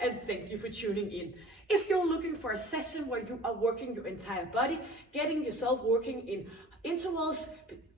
and thank you for tuning in. If you're looking for a session where you are working your entire body, getting yourself working in intervals,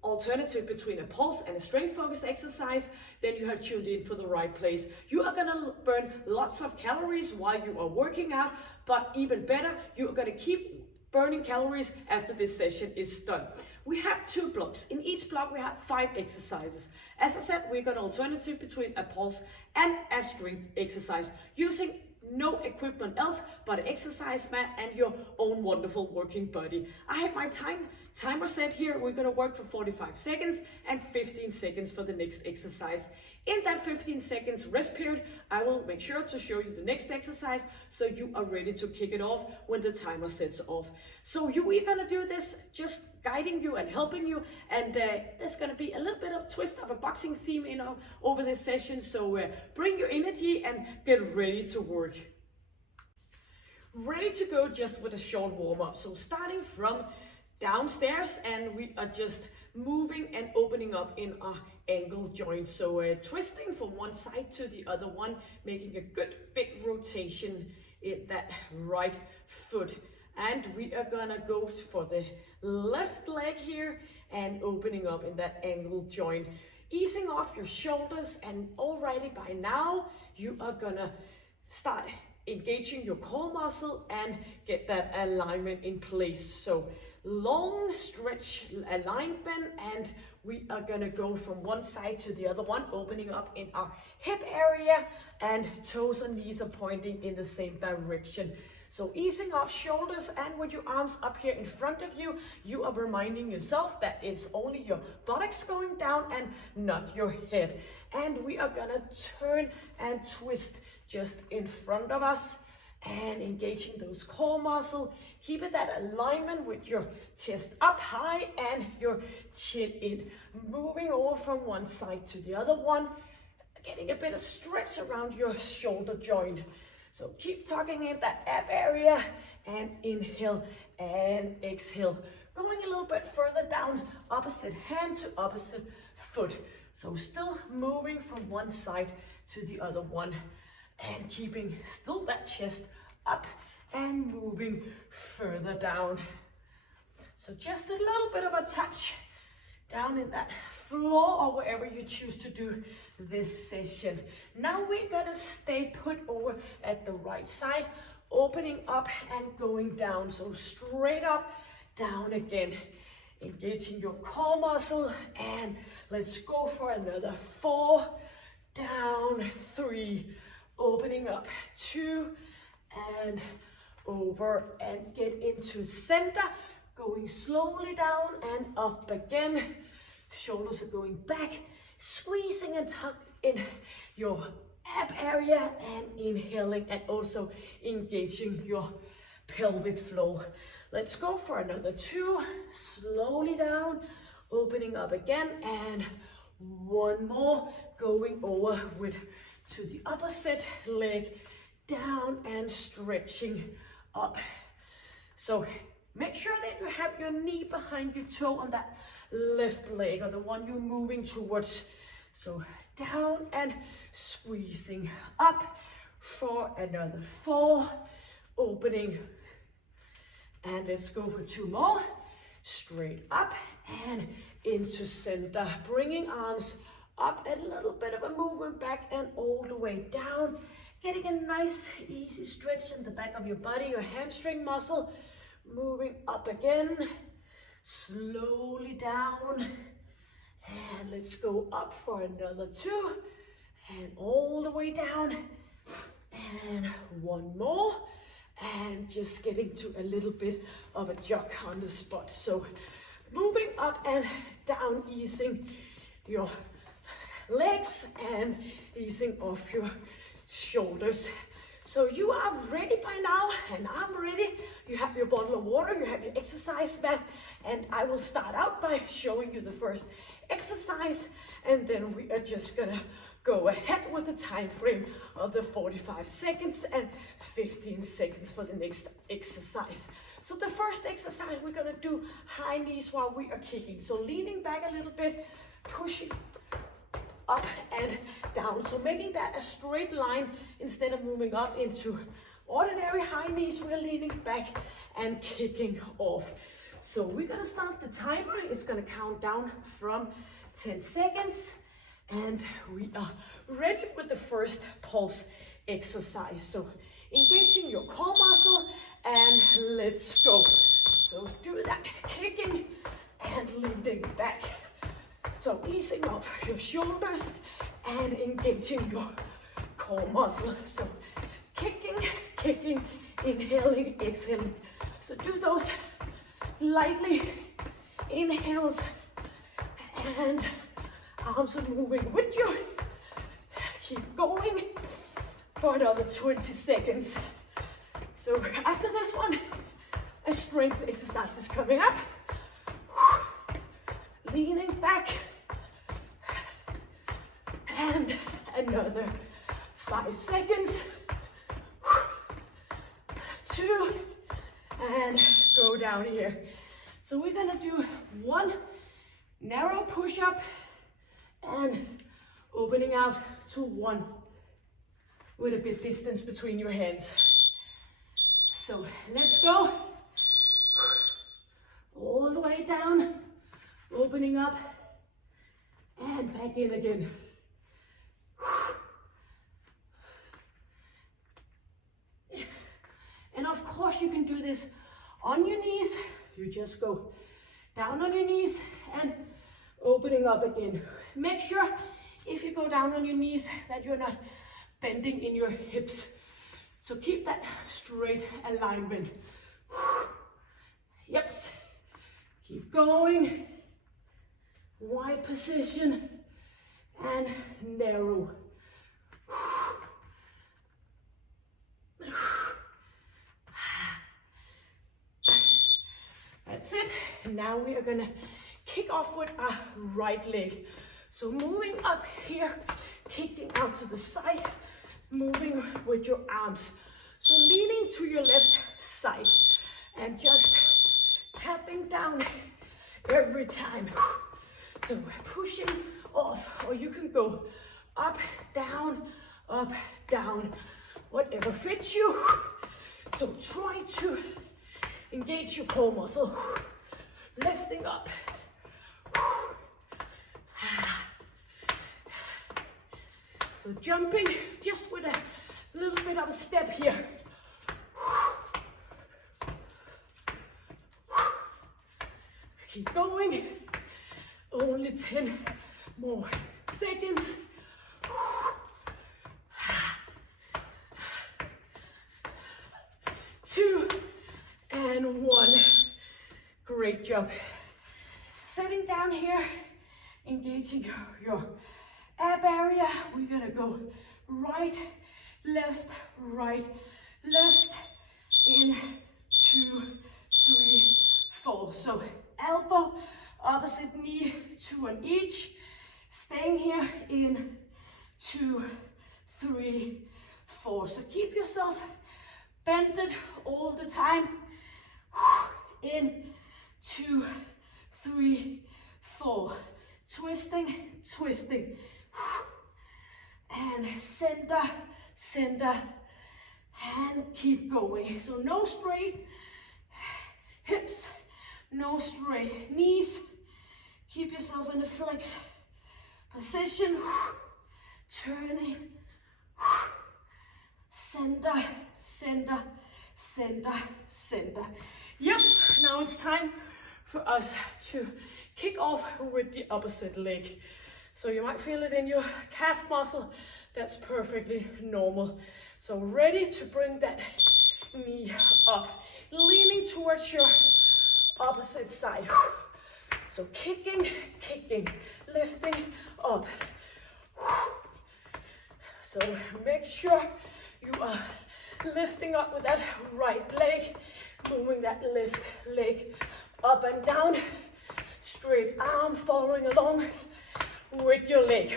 alternative between a pulse and a strength focused exercise, then you have tuned in for the right place. You are gonna burn lots of calories while you are working out, but even better, you are gonna keep burning calories after this session is done. We have 2 blocks. In each block we have 5 exercises. As I said, we're gonna alternative between a pulse and a strength exercise using no equipment else but an exercise mat and your own wonderful working body. I have my timer set here. We're gonna work for 45 seconds and 15 seconds for the next exercise. In that 15 seconds rest period, I will make sure to show you the next exercise so you are ready to kick it off when the timer sets off. So we're gonna do this just guiding you and helping you, and there's gonna be a little bit of twist of a boxing theme over this session, so bring your energy and get ready to work. Ready to go just with a short warm-up. So starting from downstairs, and we are just moving and opening up in our ankle joint. So twisting from one side to the other one, making a good big rotation in that right foot. And we are gonna go for the left leg here and opening up in that ankle joint. Easing off your shoulders, and already by now, you are gonna start engaging your core muscle and get that alignment in place. So long stretch alignment, and we are gonna go from one side to the other one, opening up in our hip area, and toes and knees are pointing in the same direction. So easing off shoulders, and with your arms up here in front of you, you are reminding yourself that it's only your buttocks going down and not your head. And we are gonna turn and twist just in front of us and engaging those core muscles, keeping that alignment with your chest up high and your chin in. Moving over from one side to the other one, getting a bit of stretch around your shoulder joint. So keep tucking in that ab area, and inhale and exhale. Going a little bit further down, opposite hand to opposite foot. So still moving from one side to the other one, and keeping still that chest up and moving further down. So just a little bit of a touch down in that floor or wherever you choose to do this session. Now we're gonna stay put over at the right side, opening up and going down. So straight up, down again, engaging your core muscle, and let's go for another 4, down 3, opening up 2, and over and get into center, going slowly down and up again. Shoulders are going back, squeezing and tuck in your ab area, and inhaling and also engaging your pelvic floor. Let's go for another 2, slowly down, opening up again, and 1 more, going over to the opposite leg, down and stretching up. So make sure that you have your knee behind your toe on that left leg, or the one you're moving towards. So down and squeezing up for another 4, opening, and let's go for 2 more. Straight up and into center, bringing arms up, a little bit of a movement back and all the way down, getting a nice easy stretch in the back of your body, your hamstring muscle. Moving up again, slowly down, and let's go up for another 2, and all the way down, and 1 more, and just getting to a little bit of a jog on the spot. So moving up and down, easing your legs and easing off your shoulders. So you are ready by now, and I'm ready. You have your bottle of water, you have your exercise mat, and I will start out by showing you the first exercise, and then we are just gonna go ahead with the time frame of the 45 seconds and 15 seconds for the next exercise. So the first exercise, we're gonna do high knees while we are kicking. So leaning back a little bit, pushing up and down. So making that a straight line instead of moving up into ordinary high knees, we're leaning back and kicking off. So we're gonna start the timer. It's gonna count down from 10 seconds. And we are ready with the first pulse exercise. So engaging your core muscle and let's go. So do that kicking and leaning back. So easing off your shoulders and engaging your core muscle. So kicking, kicking, inhaling, exhaling. So do those lightly inhales and arms are moving with you. Keep going for another 20 seconds. So after this one, a strength exercise is coming up. Leaning back. And another 5 seconds. 2. And go down here. So we're gonna do one narrow push-up and opening out to one with a bit distance between your hands. So let's go. All the way down, opening up and back in again. And of course you can do this on your knees. You just go down on your knees and opening up again. Make sure if you go down on your knees that you're not bending in your hips. So keep that straight alignment. Yep. Keep going. Wide position and narrow. That's it. Now we are gonna kick off with our right leg. So moving up here, kicking out to the side, moving with your arms. So leaning to your left side and just tapping down every time. So pushing off, or you can go up, down, whatever fits you. So try to engage your core muscle, lifting up. So jumping just with a little bit of a step here. Keep going. Only 10 more seconds. 2 and 1. Great job. Sitting down here, engaging your ab area. We're gonna go right, left, in 2, 3, 4. So elbow, opposite knee, 2 on each. Staying here in 2, 3, 4. So keep yourself bended all the time. In 2, 3, 4. Twisting, twisting. And center, and keep going. So no straight hips, no straight knees. Keep yourself in a flex position. Turning. Center. Yep, now it's time for us to kick off with the opposite leg. So you might feel it in your calf muscle. That's perfectly normal. So ready to bring that knee up, leaning towards your opposite side. So kicking, lifting up. So make sure you are lifting up with that right leg, moving that left leg up and down, straight arm following along with your leg.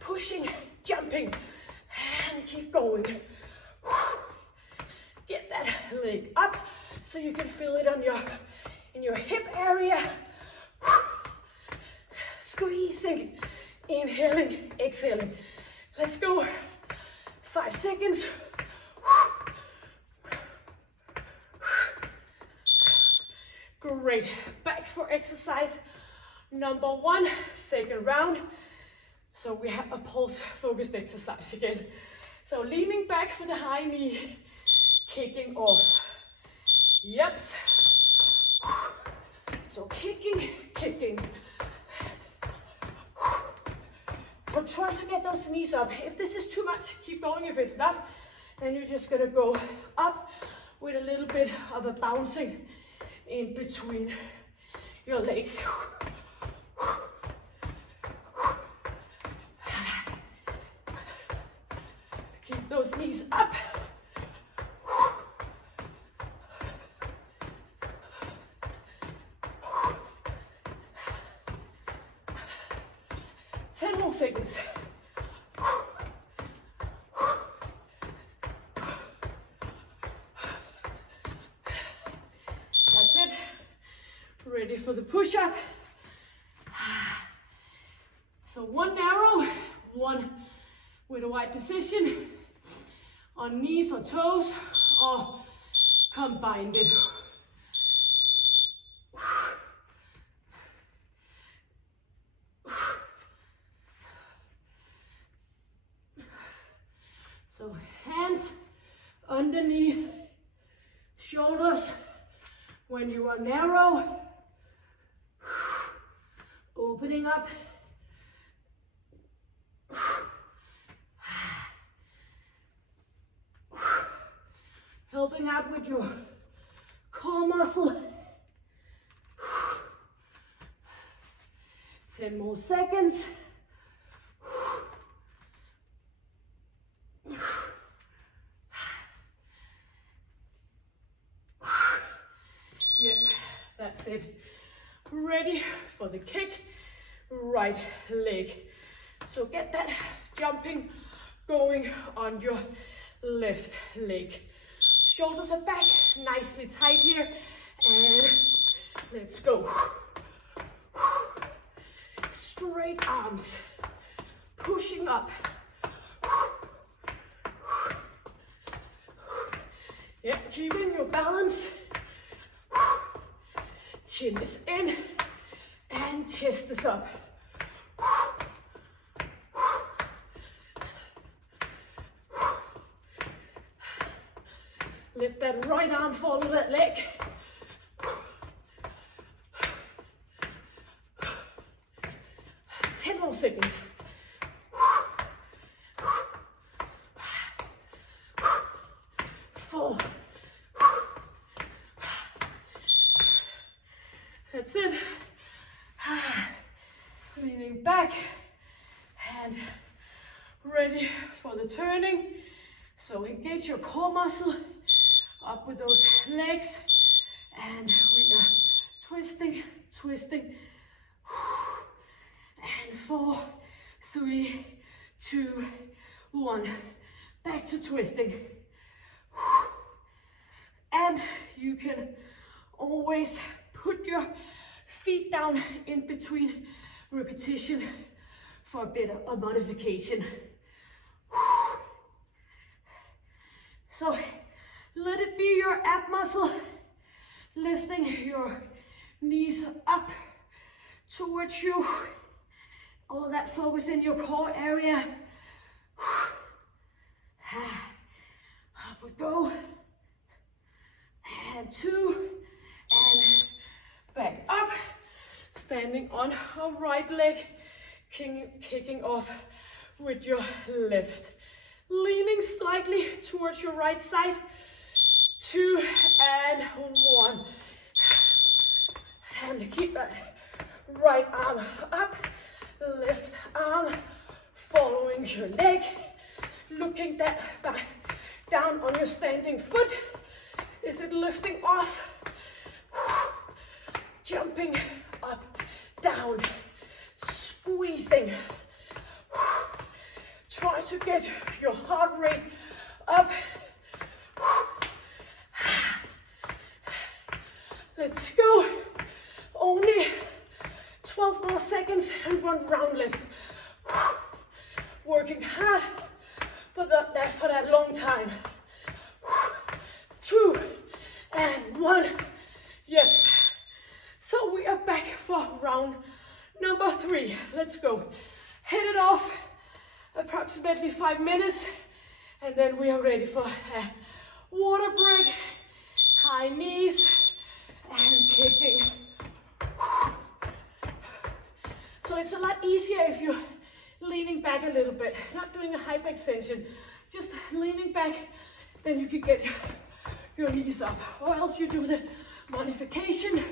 Pushing, jumping, and keep going. Get that leg up so you can feel it on in your hip area. Squeezing Inhaling, exhaling. Let's go. 5 seconds. Great. Back for exercise number 1, second round. So we have a pulse focused exercise again. So leaning back for the high knee, kicking off. Yep. So kicking, kicking. So try to get those knees up. If this is too much, keep going. If it's not, then you're just gonna go up with a little bit of a bouncing in between your legs. Keep those knees up. 10 more seconds. That's it. Ready for the push-up. So 1 narrow, 1 with a wide position on knees or toes, or combined it. So hands underneath shoulders when you are narrow, opening up. Helping out with your core muscle. 10 more seconds. Yep, that's it. Ready for the kick, right leg. So get that jumping going on your left leg. Shoulders are back, nicely tight here, and let's go. Straight arms, pushing up. Yeah, keeping your balance. Chin is in, and chest is up. Let that right arm follow that leg. Ten more seconds. Four. That's it. Leaning back and ready for the turning. So engage your core muscle. Up with those legs, and we are twisting, twisting, and 4, 3, 2, 1, back to twisting. And you can always put your feet down in between repetition for a bit of modification. So let it be your ab muscle, lifting your knees up towards you. All that focus in your core area. Up we go. And 2, and back up. Standing on our right leg, kicking off with your left. Leaning slightly towards your right side. 2 and 1. And keep that right arm up, left arm following your leg. Looking that back down on your standing foot. Is it lifting off? Jumping up, down, squeezing. Try to get your heart rate up. Let's go. Only 12 more seconds and 1 round lift. long time. 2 and 1. Yes. So we are back for round number 3. Let's go. Hit it off. Approximately 5 minutes. And then we are ready for a water break. High knees and kicking. So it's a lot easier if you're leaning back a little bit, not doing a hype extension, just leaning back, then you can get your knees up. Or else you do the modification.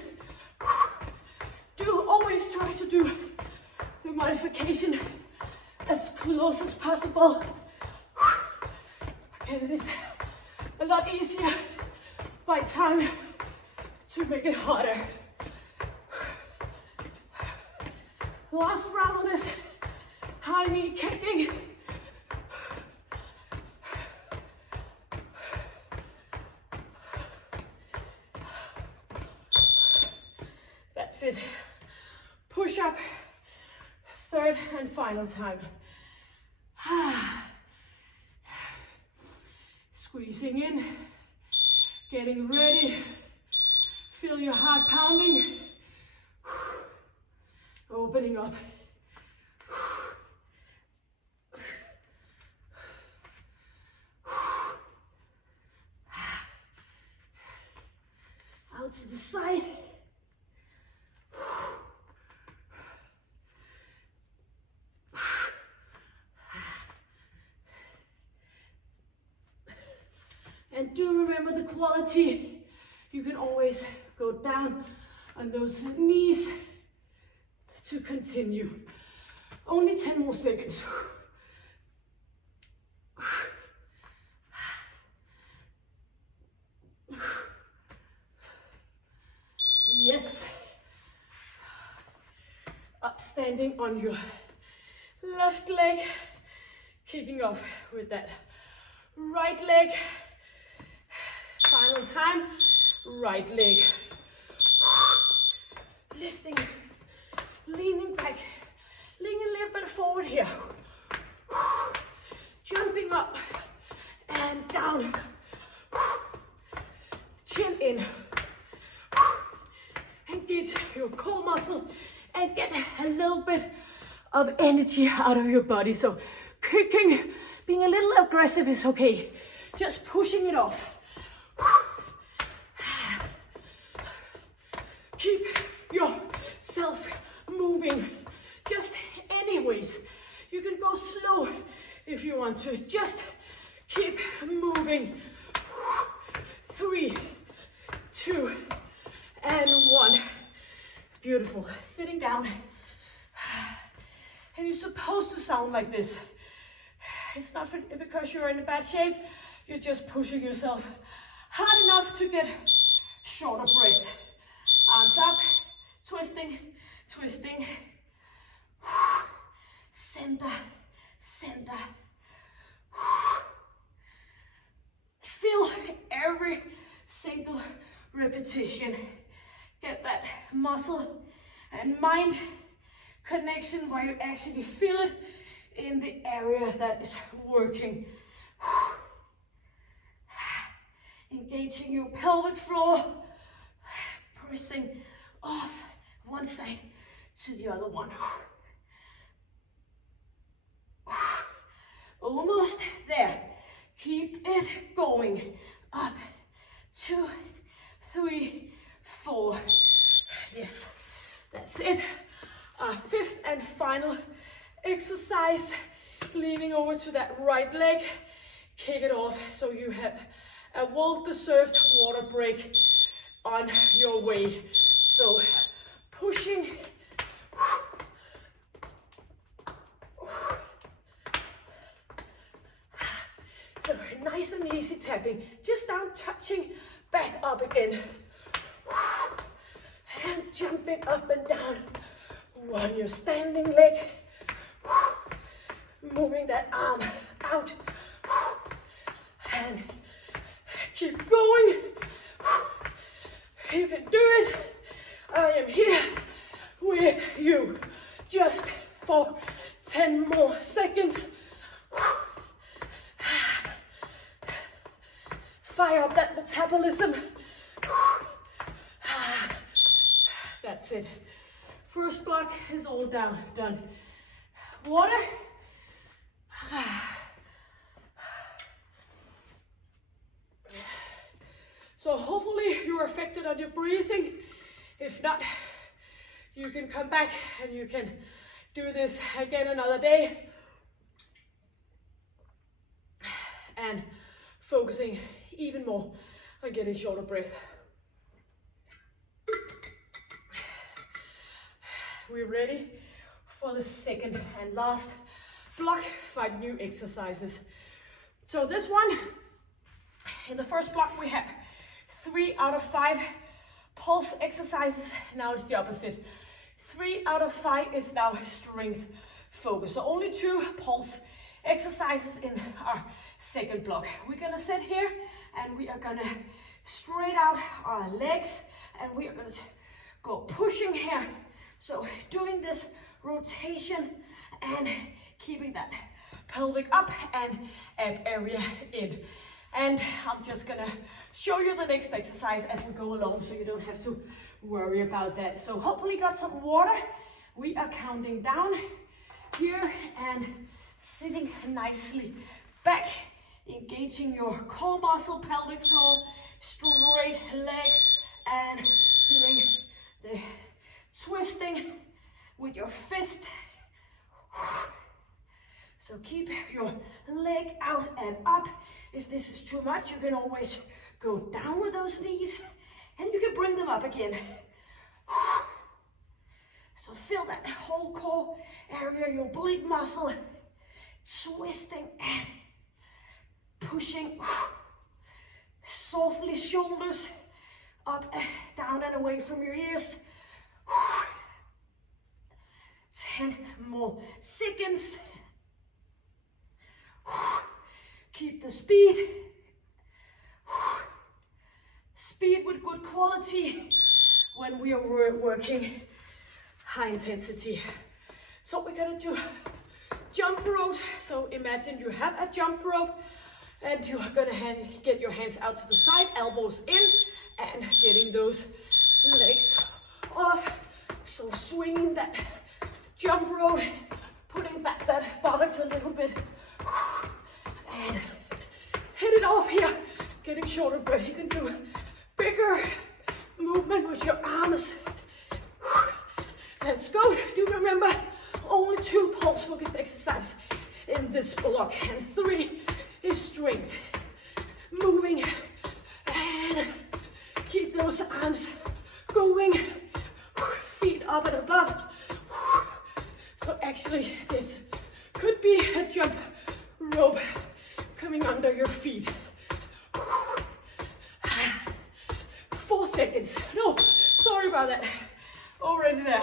Always try to do the modification as close as possible. And it is a lot easier by time to make it harder. Last round of this high knee kicking. That's it. Push up. Third and final time. Squeezing in, getting ready. Feel your heart pounding. Opening up. Out to the side. And do remember the quality. You can always go down on those knees to continue. Only 10 more seconds. Yes. Upstanding on your left leg. Kicking off with that right leg. Final time, right leg. Lifting, leaning back, leaning a little bit forward here. Jumping up and down. Chin in. Engage your core muscle and get a little bit of energy out of your body. So kicking, being a little aggressive is okay. Just pushing it off. Keep yourself moving, just anyways. You can go slow if you want to. Just keep moving. 3, 2, and 1. Beautiful. Sitting down. And you're supposed to sound like this. It's not because you're in a bad shape. You're just pushing yourself hard enough to get shorter breath. Arms up, twisting, twisting. Center, center. Feel every single repetition. Get that muscle and mind connection where you actually feel it in the area that is working. Engaging your pelvic floor. Pressing off one side to the other one. Almost there. Keep it going. Up. 2, 3, 4. Yes, that's it. Our 5th and final exercise. Leaning over to that right leg. Kick it off so you have a well-deserved water break on your way. So pushing. So nice and easy tapping. Just down, touching, back up again. And jumping up and down on your standing leg. Moving that arm out. And keep going. You can do it. I am here with you. Just for 10 more seconds. Fire up that metabolism. That's it. First block is all done. Water. So hopefully you're affected on your breathing. If not, you can come back and you can do this again another day. And focusing even more on getting shorter breath. We're ready for the second and last block, 5 new exercises. So this one, in the first block we have 3 out of 5 pulse exercises. Now it's the opposite. 3 out of 5 is now strength focus. So only 2 pulse exercises in our second block. We're gonna sit here and we are gonna straight out our legs and we are gonna go pushing here. So doing this rotation and keeping that pelvic up and ab area in. And I'm just gonna show you the next exercise as we go along so you don't have to worry about that. So hopefully you got some water. We are counting down here and sitting nicely back, engaging your core muscle, pelvic floor, straight legs, and doing the twisting with your fist. So keep your leg out and up. If this is too much, you can always go down with those knees and you can bring them up again. So feel that whole core area, your oblique muscle, twisting and pushing. Softly shoulders up, down and away from your ears. 10 more seconds. Keep the speed. Speed with good quality when we are working high intensity. So we're gonna do jump rope. So imagine you have a jump rope and you are gonna get your hands out to the side, elbows in, and getting those legs off. So swinging that jump rope, putting back that buttocks a little bit, and hit it off here, getting shorter breath. You can do bigger movement with your arms. Let's go. Do remember, only 2 pulse focused exercise in this block, and 3 is strength. Moving and keep those arms going, feet up and above. So actually this could be a jump rope coming under your feet. 4 seconds. No, sorry about that. Already there.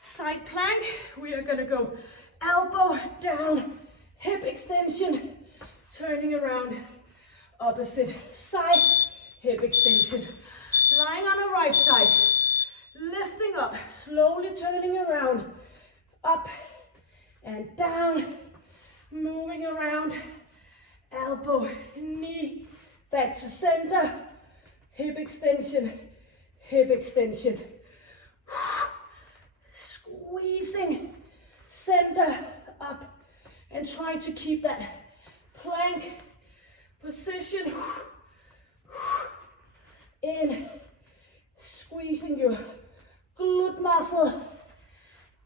Side plank. We are gonna go elbow down, hip extension, turning around, opposite side, hip extension. Lying on the right side, lifting up, slowly turning around, up and down, moving around, elbow, knee, back to center, hip extension, squeezing center up and try to keep that plank position in, squeezing your glute muscle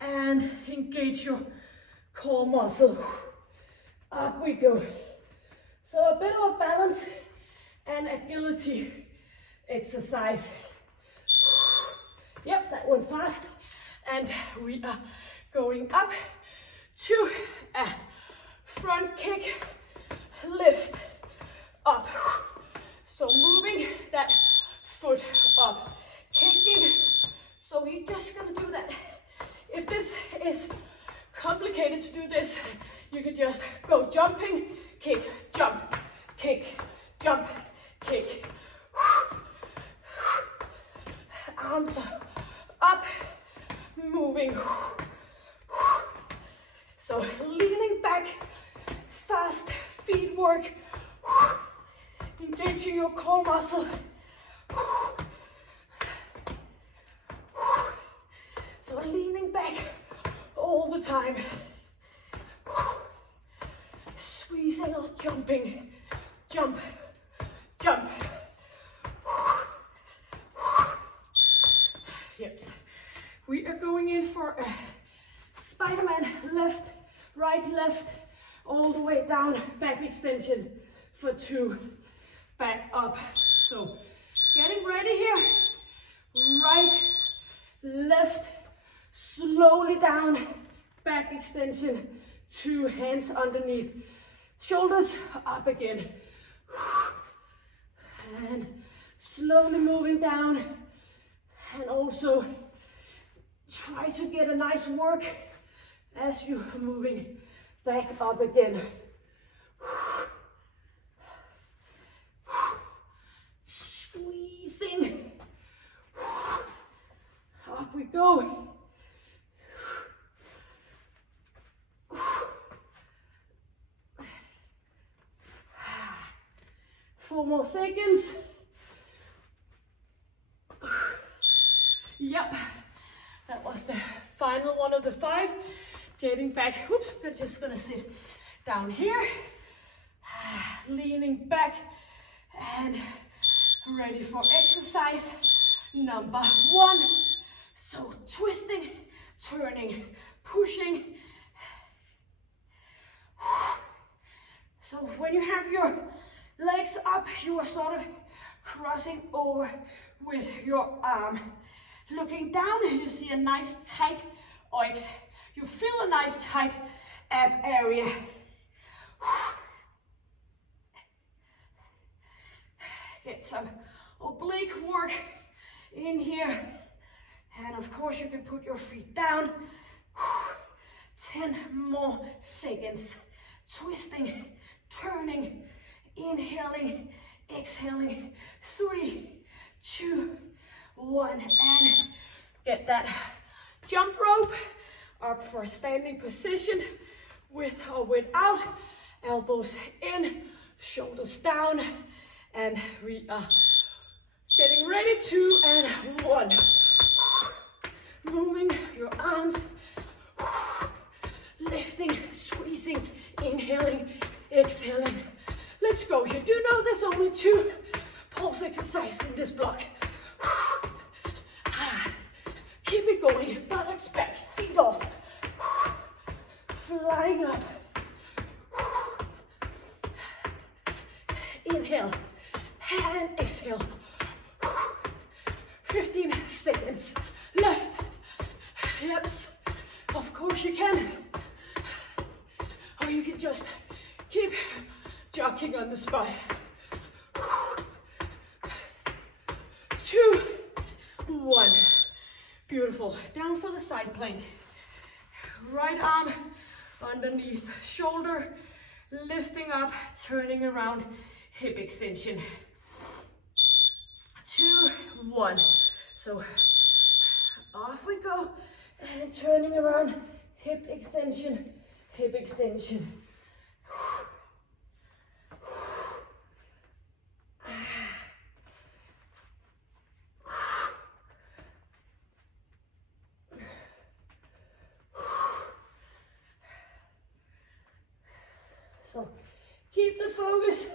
and engage your core muscle. Up we go. So a bit of a balance and agility exercise. Yep, that went fast. And we are going up to a front kick, lift, up. So moving that foot up, kicking. So we're just gonna do that. If this is complicated to do this, you can just go jumping, kick, jump, kick, jump, kick. Arms up, moving. So leaning back, fast feet work. Engage engaging your core muscle. So leaning back all the time. Squeezing or jumping. Jump, jump. Yes. We are going in for a Spiderman, left, right, left, all the way down, back extension for 2, back up. So getting ready here, right, left, slowly down, back extension, 2 hands underneath, shoulders up again. And slowly moving down, and also try to get a nice work as you're moving back up again. Squeezing. Up we go. 4 more seconds. Yep, that was the final one of the 5. Getting back, oops, we're just gonna sit down here, leaning back and ready for exercise number 1. So twisting, turning, pushing. So when you have your legs up, you are sort of crossing over with your arm. Looking down, you see a nice tight oix. You feel a nice tight ab area. Get some oblique work in here. And of course you can put your feet down. 10 more seconds. Twisting, turning, inhaling, exhaling. 3, 2, 1, and get that jump rope up for a standing position with or without, elbows in, shoulders down, and we are getting ready. 2 and 1. Moving your arms, lifting, squeezing, inhaling, exhaling. Let's go. You do know there's only 2 pulse exercises in this block. Keep it going, buttocks back, feet off. Flying up. Inhale and exhale. 15 seconds left. Yes, of course you can. Or you can just keep jogging on the spot. 2, 1. Beautiful. Down for the side plank. Right arm underneath shoulder, lifting up, turning around, hip extension. 2, 1. So off we go, and turning around, hip extension, hip extension. So keep the focus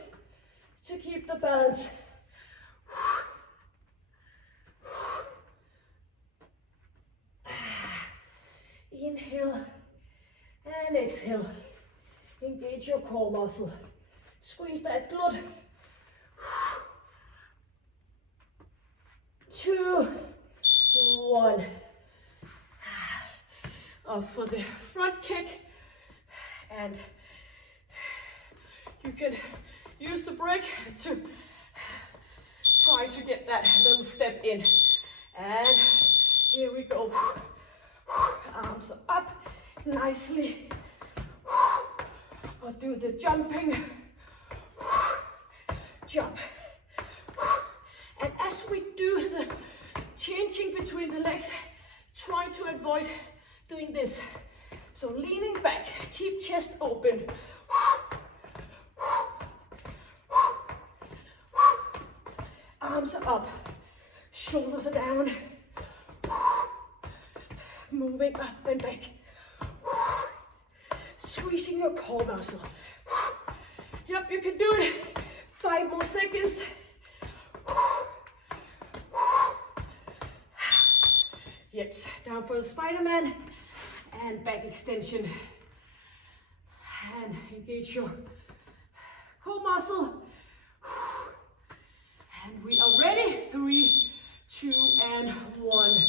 to keep the balance. Inhale and exhale. Engage your core muscle. Squeeze that glute. 2, 1. Up for the front kick, and you can use the break to try to get that little step in. And here we go. Arms up nicely. Or do the jumping. Jump. And as we do the changing between the legs, try to avoid doing this. So leaning back, keep chest open. Arms are up, shoulders are down. Moving up and back. Squeezing your core muscle. Yep, you can do it. 5 more seconds. Yes, down for the Spiderman and back extension. And engage your core muscle. And we are ready. 3, 2, and 1.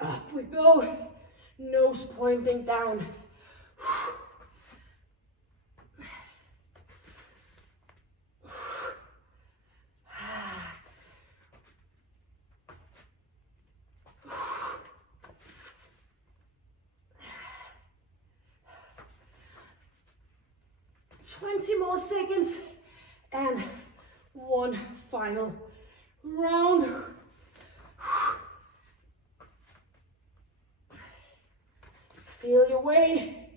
Up we go. Nose pointing down. 20 more seconds and 1 final round. Feel your way,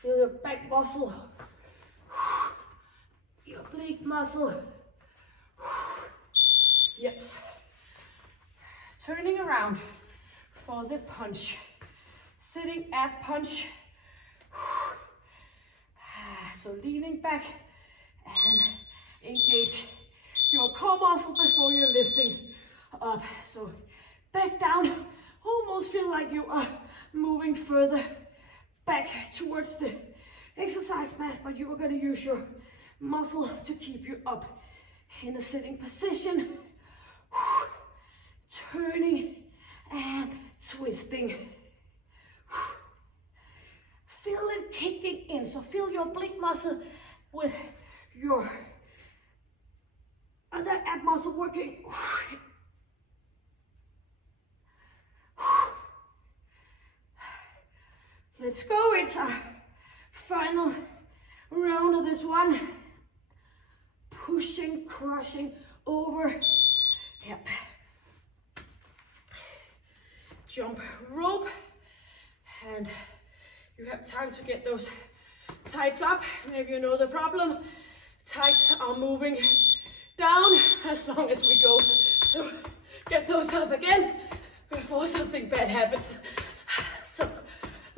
feel your back muscle, your oblique muscle. Yes. Turning around for the punch. Sitting ab punch. So leaning back and engage your core muscle before you're lifting up. So back down, almost feel like you are moving further back towards the exercise mat, but you are going to use your muscle to keep you up in a sitting position. Turning and twisting. Feel it kicking in, so feel your oblique muscle with your other ab muscle working. Let's go, it's our final round of this one. Pushing, crushing over. Yep. Jump rope, and you have time to get those tights up. Maybe you know the problem. Tights are moving down as long as we go. So get those up again before something bad happens. So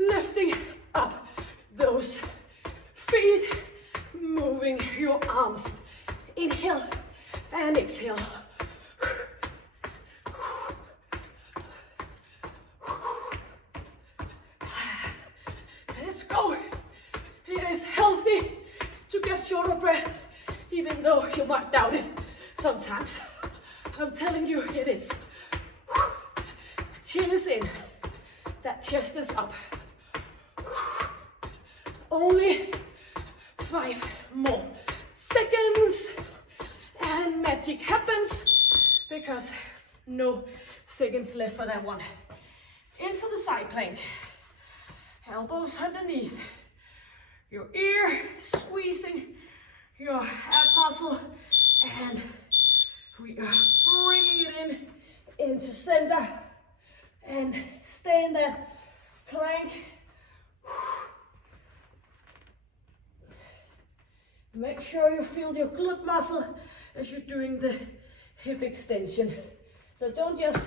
lifting up those feet, moving your arms. Inhale and exhale. Let's go. It is healthy to get shorter breath, even though you might doubt it sometimes. I'm telling you, it is. Chin is in. That chest is up. Only 5 more seconds. And magic happens because no seconds left for that one. In for the side plank. Elbows underneath your ear, squeezing your ab muscle, and we are bringing it into center and stay in that plank. Make sure you feel your glute muscle as you're doing the hip extension. So don't just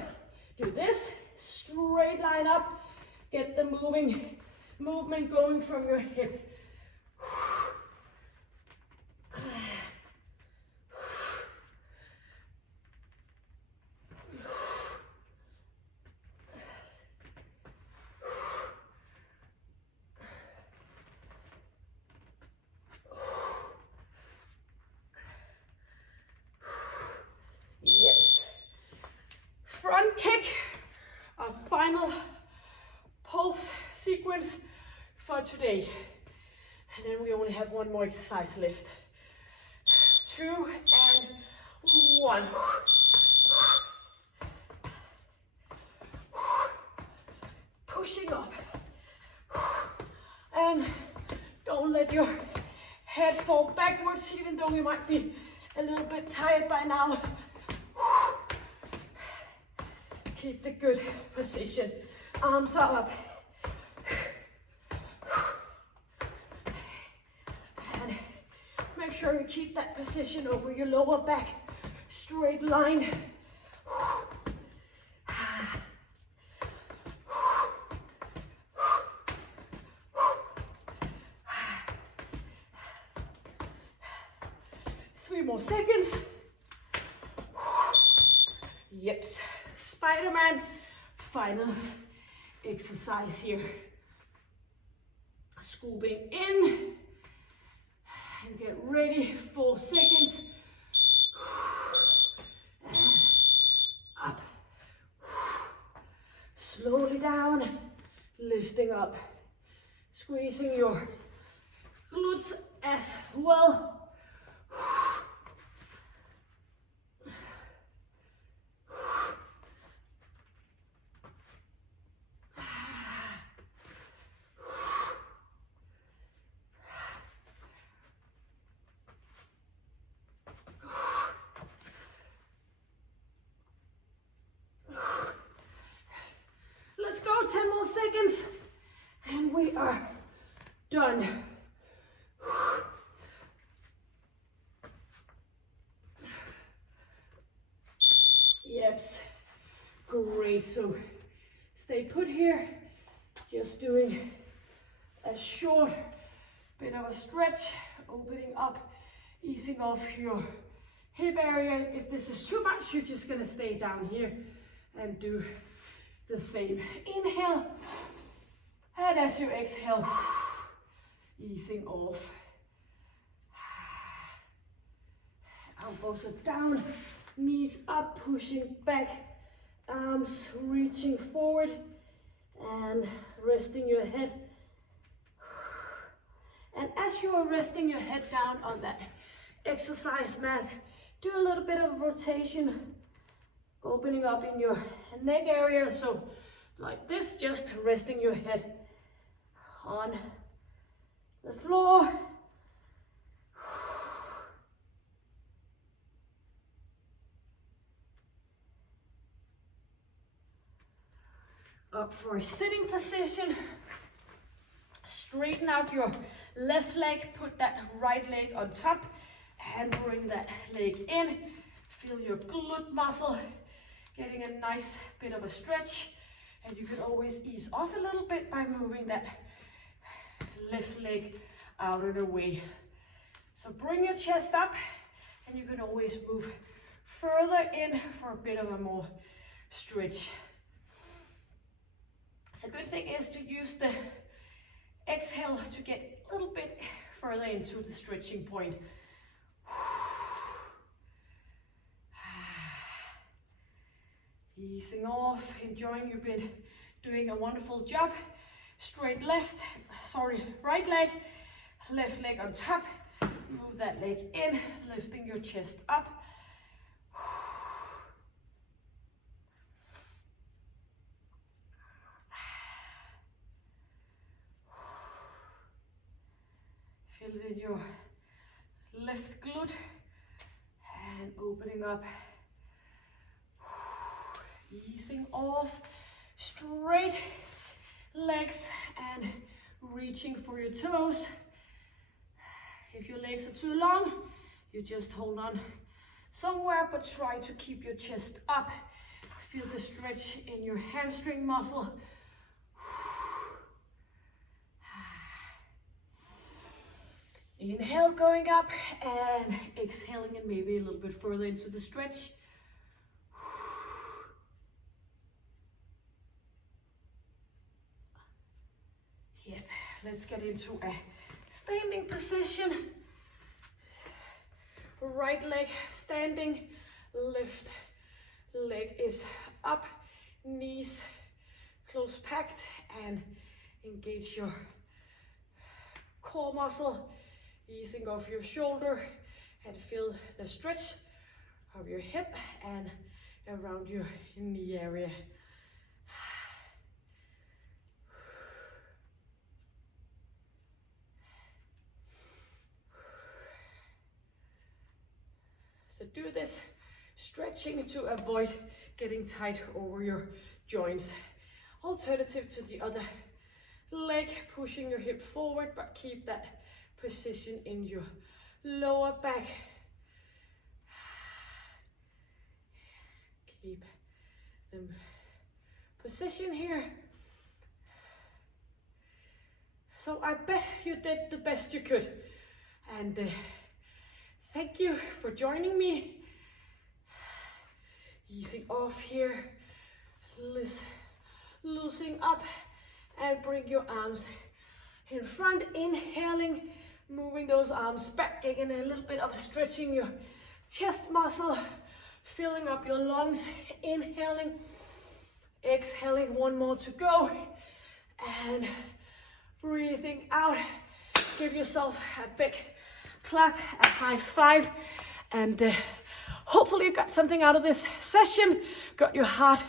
do this, straight line up, get the movement going from your hip. Yes. Front kick, our final pulse sequence for today. And then we only have one more exercise left. 2 and 1. Pushing up. And don't let your head fall backwards, even though you might be a little bit tired by now. Keep the good position. Arms are up. sure you keep that position over your lower back. Straight line. 3 more seconds. Yep, Spiderman, final exercise here. Scooping in and get ready, 4 seconds. And up. Slowly down, lifting up. Squeezing your glutes as well. Let's go, 10 more seconds, and we are done. Yeps, great. So stay put here, just doing a short bit of a stretch, opening up, easing off your hip area. If this is too much, you're just gonna stay down here and do the same. Inhale, and as you exhale, easing off. Elbows are down, knees up, pushing back, arms reaching forward, and resting your head. And as you are resting your head down on that exercise mat, do a little bit of rotation, opening up in your neck area. So like this, just resting your head on the floor. Up for a sitting position. Straighten out your left leg, put that right leg on top and bring that leg in. Feel your glute muscle getting a nice bit of a stretch, and you can always ease off a little bit by moving that left leg out of the way. So bring your chest up, and you can always move further in for a bit of a more stretch. So good thing is to use the exhale to get a little bit further into the stretching point. Easing off, enjoying. You've been doing a wonderful job. Straight right leg, left leg on top. Move that leg in, lifting your chest up. Feel it in your left glute and opening up. Easing off, straight legs and reaching for your toes. If your legs are too long, you just hold on somewhere, but try to keep your chest up. Feel the stretch in your hamstring muscle. Inhale, going up, and exhaling and maybe a little bit further into the stretch. Yep, let's get into a standing position. Right leg standing, left leg is up, knees close packed, and engage your core muscle, easing off your shoulder, and feel the stretch of your hip and around your knee area. So do this stretching to avoid getting tight over your joints. Alternative to the other leg, pushing your hip forward, but keep that position in your lower back. Keep them position here. So I bet you did the best you could, and thank you for joining me. Easing off here, loosening up, and bring your arms in front, inhaling, moving those arms back, getting a little bit of a stretching your chest muscle, filling up your lungs, inhaling, exhaling, one more to go, and breathing out. Give yourself a big clap, a high five, and hopefully you got something out of this session, got your heart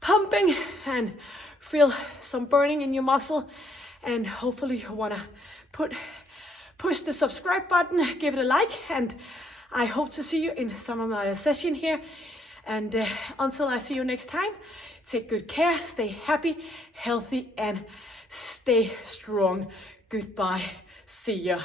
pumping and feel some burning in your muscle, and hopefully you wanna push the subscribe button, give it a like, and I hope to see you in some of my session here. And until I see you next time, take good care, stay happy, healthy, and stay strong. Goodbye. See ya.